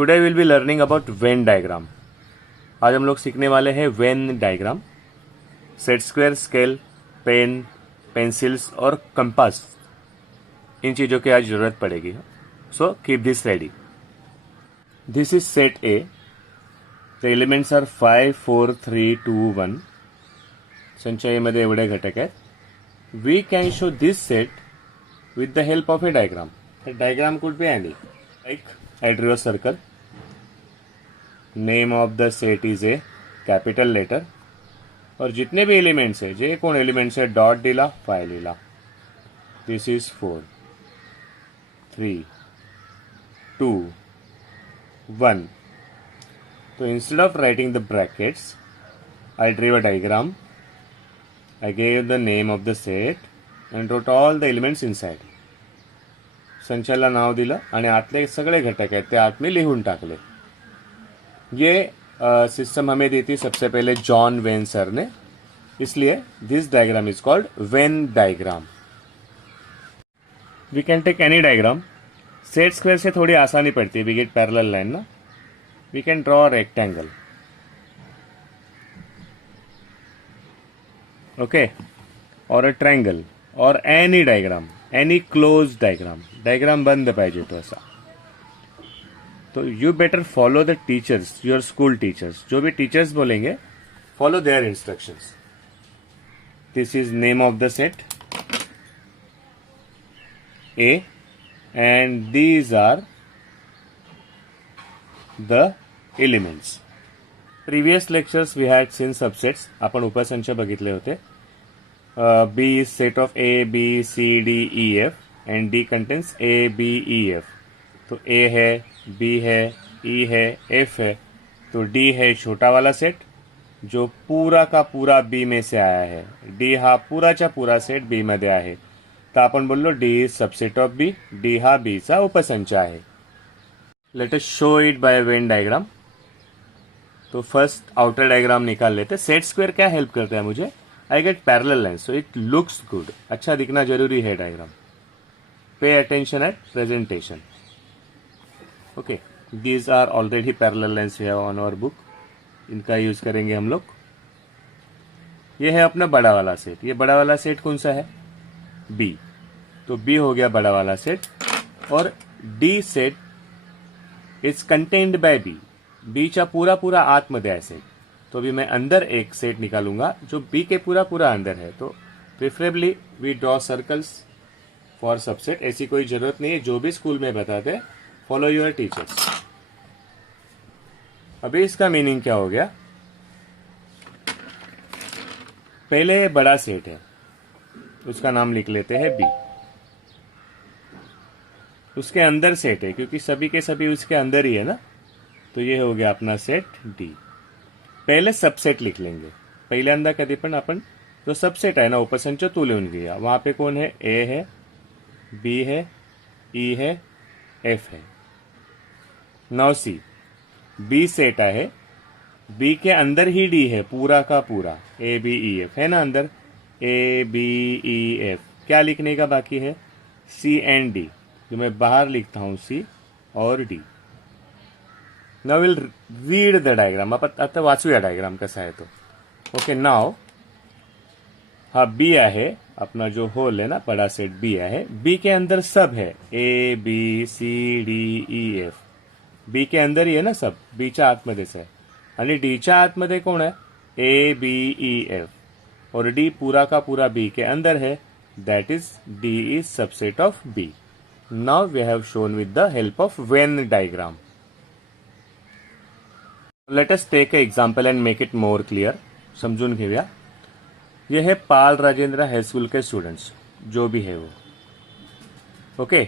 Today will be learning about Venn diagram. आज हम लोग सीखने वाले हैं Venn diagram. Set square, scale, pen, pencils और कंपास, इन चीज़ों की आज ज़रूरत पड़ेगी। So keep this ready. This is set A. The elements are 5, 4, 3, 2, 1. संचयमध्ये एवढे घटक आहेत. We can show this set with the help of a diagram. The diagram could be any. Like I drew a circle. Name of the set is a capital letter. और जितने भी elements है, जे कोण elements है, dot दिला, 5 लिहिला. This is 4, 3, 2, 1. So instead of writing the brackets, I drew a diagram. I gave the name of the set and wrote all the elements inside. संचयला नाव दिलं आणि आतले सगळे घटक आहेत ते आत में लिहून टाकले. ये सिस्टम हमें दी थी सबसे पहले जॉन वेन सर ने, इसलिए this diagram is called Venn diagram. We can take any diagram. Set square से थोड़ी आसानी पड़ती है, वी गेट पैरेलल लाइन ना. We can draw rectangle. Okay, और अ ट्रायंगल और any diagram, any close diagram. Diagram बंद पाहिजे तो असा. तो you better follow the teachers, your school teachers. जो भी टीचर्स बोलेंगे, follow their instructions. This is name of the set A and these are the elements. Previous lectures we had seen subsets. आपण उपसंच बघितले होते. B is set of A, B, C, D, E, F and D contains A, B, E, F. तो A है, B है, E है, F है. तो D है छोटा वाला सेट जो पूरा का पूरा B में से आया है. D हा पूराचा पूरा सेट B मध्ये आहे. तर आपण बोललो D is subset of B. D हा B चा उपसंच आहे. Let us show it by a Venn diagram. तो फर्स्ट आउटर डायग्राम निकाल लेते. सेट स्क्वायर क्या हेल्प करता है मुझे? I get parallel line, so it looks good. अच्छा दिखना जरूरी है diagram. Pay attention at presentation. Okay, these are already parallel lines we have on our book. इनका यूज करेंगे हम लोग. ये है अपना बड़ा वाला सेट. ये बड़ा वाला सेट कौन सा है? बी. तो बी हो गया बड़ा वाला सेट. और D set is contained by B. B चा पूरा पूरा आतमध्ये आहे सेट. तो अभी मैं अंदर एक सेट निकालूंगा जो बी के पूरा पूरा अंदर है. तो preferably we draw circles for subset. ऐसी कोई जरूरत नहीं है, जो भी स्कूल में बताते फॉलो योर टीचर्स. अभी इसका मीनिंग क्या हो गया? पहले बड़ा सेट है, उसका नाम लिख लेते हैं बी. उसके अंदर सेट है, क्योंकि सभी के सभी उसके अंदर ही है ना. तो ये हो गया अपना सेट डी. पहले सबसेट लिख लेंगे. पहिल्यांदा कधी पण आपण जो सबसेट आहे ना उपसंच तो लिहून घेऊया. वहां पे कौन है? ए है, बी है, ई है, एफ है. नाउ सी, बी सेट आहे. बी के अंदर ही डी है पूरा का पूरा. ए बी ई एफ है ना अंदर. A B E F. क्या लिखने का बाकी है? C and D. जो मैं बाहर लिखता हूं सी और D. Now will read the diagram. आता वाचूया डायग्राम कसा आहे तो. ओके, नाव हा बी आहे. अपना जो होल है ना बड़ा सेट बी आहे. बी के अंदर सब है. A B C D E F. B के अंदर ही है ना सब. बीच्या आतमध्येच आहे. आणि डीच्या आतमध्ये कोण आहे? A B E F. और डी पूरा का पूरा बी के अंदर है. That is D is subset of B. Now we have shown with the help of Venn diagram. Let us take an example and make it more clear. समझून घेऊया. ये है पाल राजेंद्र हाई स्कूल के स्टूडेंट्स, जो भी है वो. ओके,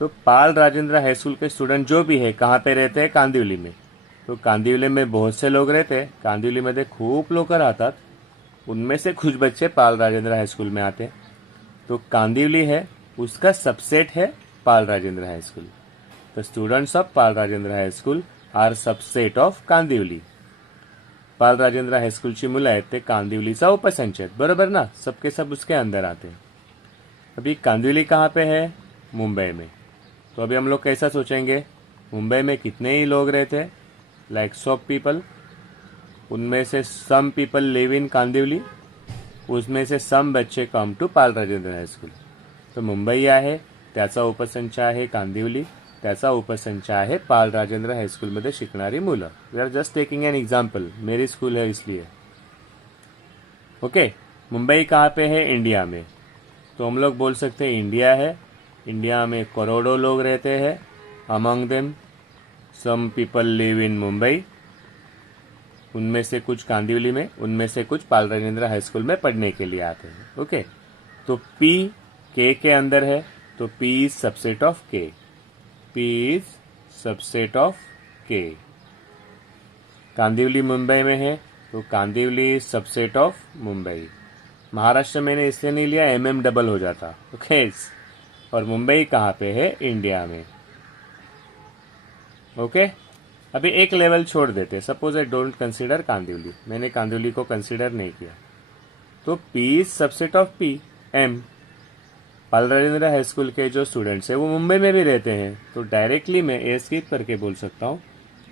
तो पाल राजेंद्र हाई स्कूल के स्टूडेंट जो भी है कहाँ पे रहते हैं? कांदिवली में. तो कांदिवली में बहुत से लोग रहते हैं. कांदिवली मध्ये खूप लोक राहतात. उनमें से कुछ बच्चे पाल राजेंद्र हाई स्कूल में आते हैं. तो कांदिवली है, उसका सबसेट है Pal Rajendra high school. The students of Pal Rajendra high school are subset of Kandivali. Pal Rajendra हाईस्कूलची मुलं आहेत ते कांदिवलीचा उपसंच आहेत. बरोबर ना. सबके सब उसके अंदर आते हैं. अभी कांदिवली कहाँ पे है? मुंबई में. तो अभी हम लोग कैसा सोचेंगे? मुंबई में कितने ही लोग रहते हैं, लैक्स ऑफ पीपल. उनमें से some people live in Kandivali, उसमें से सम बच्चे come to Pal Rajendra high school. तो मुंबई आहे, त्याचा उपसंच आहे कांदिवली, त्याचा उपसंच आहे पाल राजेंद्र हायस्कूलमध्ये शिकणारी मुलं. We are just taking an example, मेरी स्कूल है इसलिए. ओके. मुंबई कहाँ पे है? इंडिया में. तो हम लोग बोल सकते हैं इंडिया है, इंडिया में करोड़ों लोग रहते हैं. Among them some people live in Mumbai, उनमें से कुछ कांदिवली में, उनमें से कुछ पाल राजेंद्र हाई स्कूल में पढ़ने के लिए आते हैं. ओके. तो पी के अंदर है, तो पी इज सबसेट ऑफ के. पी इज सबसेट ऑफ के. कांदिवली मुंबई में है, तो Kandivali is subset of Mumbai. Maharashtra मैंने इसलिए नहीं लिया, एमएम डबल हो जाता. ओके. और मुंबई कहाँ पे है? इंडिया में. ओके. अभी एक लेवल छोड़ देते. Suppose I don't consider Kandivali, मैंने कांदिवली को कंसिडर नहीं किया, तो P is subset of P. M, Pal Rajendra high school के जो स्टूडेंट्स हैं वो मुंबई में भी रहते हैं, तो डायरेक्टली मैं ए स्किप करके बोल सकता हूँ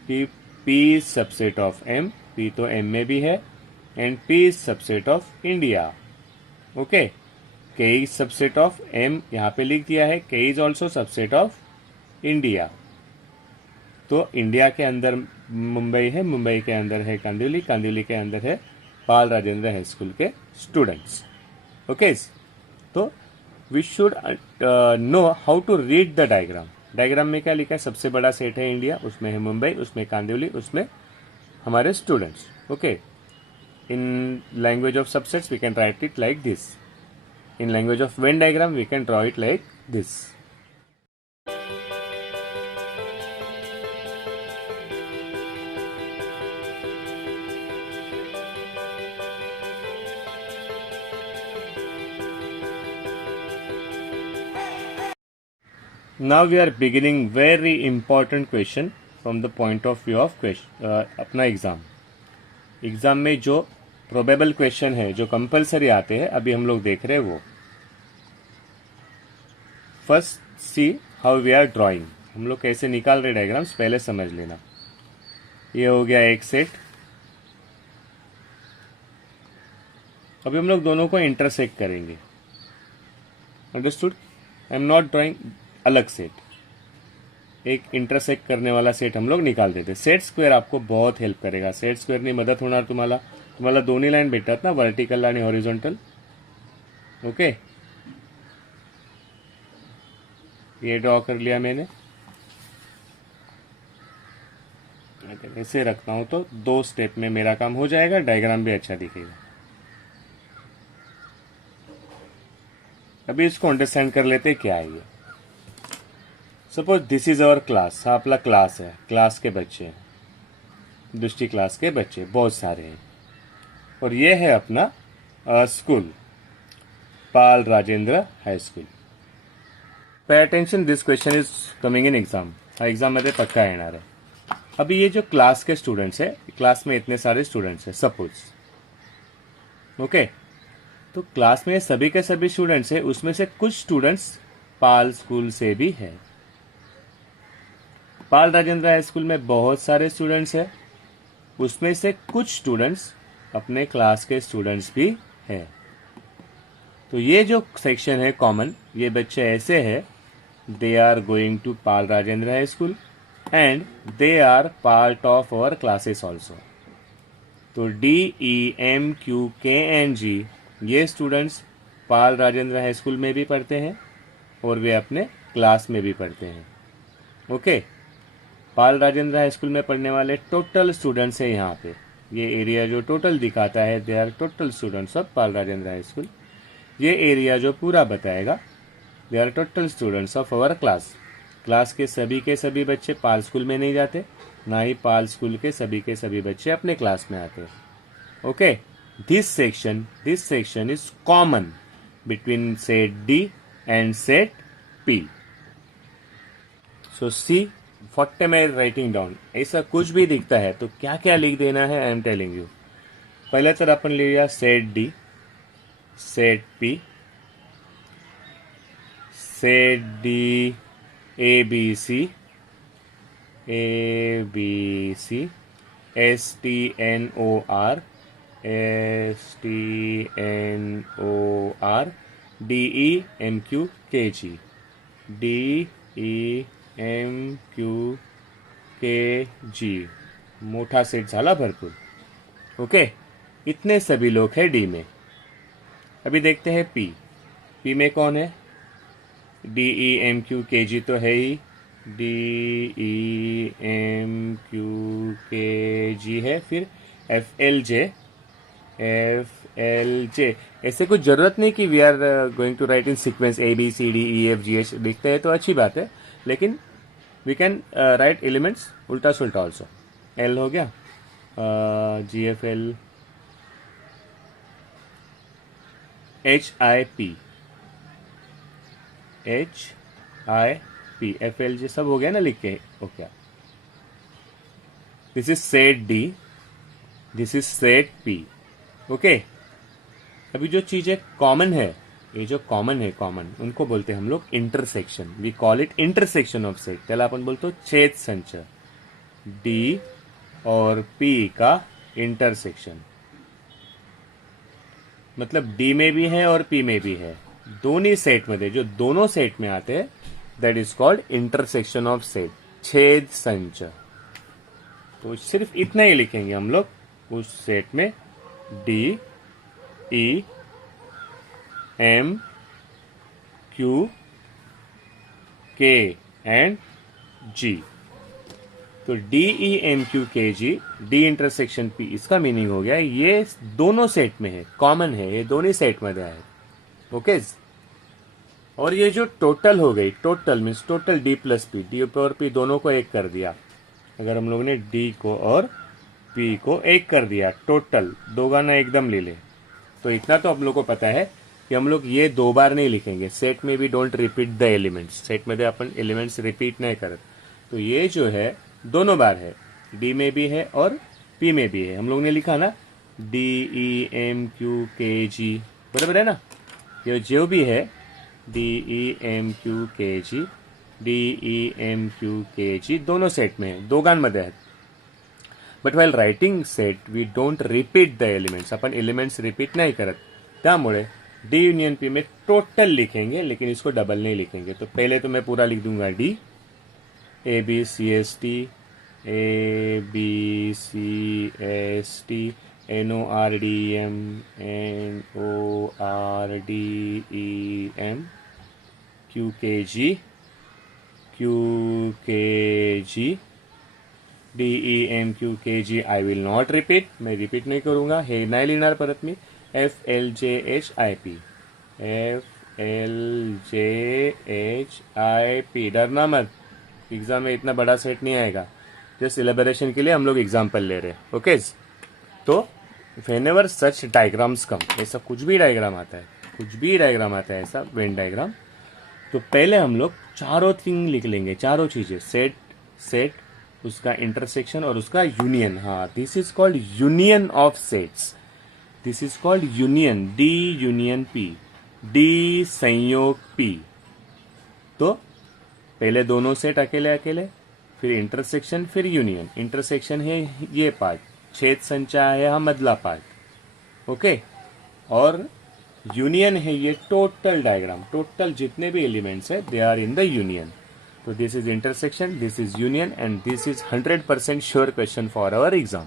कि P is subset of M. P तो एम में भी है, and P is subset of India. Okay. K is subset of M यहाँ पे लिख दिया है, K is also subset of India. तो इंडिया के अंदर मुंबई है, मुंबई के अंदर है कांदिवली, कांदिवली के अंदर है पाल राजेंद्र हाई स्कूल के स्टूडेंट्स. ओके. तो we should know how to read the diagram. Diagram में क्या लिखा है? सबसे बड़ा सेट है इंडिया, उसमें है मुंबई, उसमें कांदिवली, उसमें हमारे students. Okay. In language of subsets we can write it like this. In language of Venn diagram we can draw it like this. Now we are beginning very important question from the point of view of अपना exam में जो probable question है, जो compulsory आते हैं, अभी हम लोग देख रहे हैं वो. First see how we are drawing. हम लोग कैसे निकाल रहे डायग्राम्स पहले समझ लेना. ये हो गया एक सेट. अभी हम लोग दोनों को इंटरसेक्ट करेंगे. Understood? I am not drawing अलग सेट. एक इंटरसेक्ट करने वाला सेट हम लोग निकाल देते. सेट स्क्वेअर आपको बहुत हेल्प करेगा. सेट स्क्वेअरनी मदत होणार तुम्हाला दोन्ही लाईन भेटतात ना, वर्टिकल आणि हॉरिझॉन्टल. ओके. ये ड्रॉ कर लिया मैंने. ऐसे रखता हूं तो 2 स्टेप में मेरा काम हो जाएगा, डायग्राम भी अच्छा दिखेगा. अभी इसको अंडरस्टैंड कर लेते क्या है ये. Suppose this is our class. हा आपला क्लास है, क्लास के बच्चे हैं, दृष्टि क्लास के बच्चे बहुत सारे हैं. और ये है अपना school, Pal Rajendra high school. Pay attention, this question is coming in exam. हा एग्जाम मध्ये पक्का येणार है. अभी ये जो क्लास के स्टूडेंट्स है, क्लास में इतने सारे स्टूडेंट्स है सपोज. ओके. तो क्लास में सभी के सभी स्टूडेंट्स है, उसमें से कुछ स्टूडेंट्स पाल स्कूल से भी है. पाल राजेंद्र हाई स्कूल में बहुत सारे स्टूडेंट्स हैं, उसमें से कुछ स्टूडेंट्स अपने क्लास के स्टूडेंट्स भी हैं. तो ये जो सेक्शन है कॉमन, ये बच्चे ऐसे हैं, they are going to Pal Rajendra high school and they are part of our classes also. तो DEMQKNG ये students Pal Rajendra high school में भी पढ़ते हैं और वे अपने क्लास में भी पढ़ते हैं. ओके. पाल राजेंद्र हाई स्कूल में पढ़ने वाले टोटल स्टूडेंट्स हैं यहाँ पे. ये एरिया जो टोटल दिखाता है, they are total students of Pal Rajendra high school. ये एरिया जो पूरा बताएगा, they are total students of our class. Class के सभी बच्चे पाल स्कूल में नहीं जाते, ना ही पाल स्कूल के सभी बच्चे अपने क्लास में आते. Okay. This section is common between set D and set P. सो सी 40 में राइटिंग डाउन. ऐसा कुछ भी दिखता है तो क्या क्या लिख देना है, आई एम टेलिंग यू. पहले तर आपण लिहूया set D, set P, set D A B C, A B C, S T N O R, S T N O R, D E M Q K G, D E M Q K G. मोठा set झाला भरपूर. Okay, इतने सभी लोग हैं D में. अभी देखते हैं पी में कौन है. D E M Q K जी तो है ही, D E M Q K जी है. फिर एफ एल जे, ऐसे कुछ जरूरत नहीं कि we are going to write in sequence A B C D E F G H. लिखते हैं तो अच्छी बात है, लेकिन वी कैन राइट एलिमेंट्स उल्टा सुल्टा ऑल्सो. एल हो गया, G F L, H I P, F L G सब हो गया ना लिख के. Okay, this is set D, this is set P. Okay, अभी जो चीजें कॉमन है, ये जो कॉमन है, कॉमन उनको बोलते हैं हम लोग intersection. We call it intersection of set. त्याला आपण बोलतो छेद संच. डी और पी का इंटरसेक्शन, मतलब डी में भी है और पी में भी है. दोनों सेट मध्ये, जो दोनों सेट में आते हैं, that is called intersection of set, छेद संच. तो सिर्फ इतना ही लिखेंगे हम लोग उस सेट में. डी ई एम क्यू के एंड जी. तो D E M Q K G, D intersection P, इसका मीनिंग हो गया ये दोनों सेट में है, कॉमन है, ये दोनों सेट मध्ये आहे. ओके, और ये जो टोटल हो गई, total means total D plus P, D और पी दोनों को एक कर दिया. अगर हम लोगों ने डी को और पी को एक कर दिया, टोटल दोगाना एकदम ले ले, तो इतना तो हम लोग को पता है कि हम लोग ये दो बार नहीं लिखेंगे. सेट में भी don't repeat the elements. Set मध्ये अपन एलिमेंट्स रिपीट नहीं करत. तो ये जो है दोनों बार है, डी में भी है और पी में भी है. हम लोग ने लिखा ना D E M Q K जी, बराबर है ना. ये जो भी है D E M Q K G, D E M Q K G दोनों सेट में है, दोघांमध्ये आहेत. But while writing set we don't repeat the elements. अपन एलिमेंट्स रिपीट नहीं करत, त्यामुळे डी यूनियन पी में टोटल लिखेंगे, लेकिन इसको डबल नहीं लिखेंगे. तो पहले तो मैं पूरा लिख दूंगा D, A B C S T, A B C S T, N O R D M, N O R D E M, Q K G, D E M Q K G. I will not repeat, मैं repeat नहीं करूंगा, हे नाही लिहिणार परत मी. F L J H I P, F L J H I P. डरना मत, एग्जाम में इतना बड़ा सेट नहीं आएगा. जस्ट इलेबोरेशन के लिए हम लोग एग्जाम्पल ले रहे हैं. ओके, तो व्हेनेवर सच डायग्राम्स कम, ऐसा कुछ भी डायग्राम आता है, कुछ भी डायग्राम आता है ऐसा वेन डायग्राम, तो पहले हम लोग चारों थिंग लिख लेंगे, चारों चीजें, सेट, उसका इंटरसेक्शन और उसका यूनियन. हाँ, this is called union of sets. This is called union, D union P, D संयोग पी. तो पहले दोनों सेट अकेले अकेले, फिर इंटरसेक्शन, फिर यूनियन. इंटरसेक्शन है ये पार्ट, छेद संचा है हा मधला पार्ट. ओके, और यूनियन है ये टोटल डायग्राम, टोटल जितने भी एलिमेंट्स है they are in the union. तो this is intersection, this is union, and this is 100% sure question for our exam.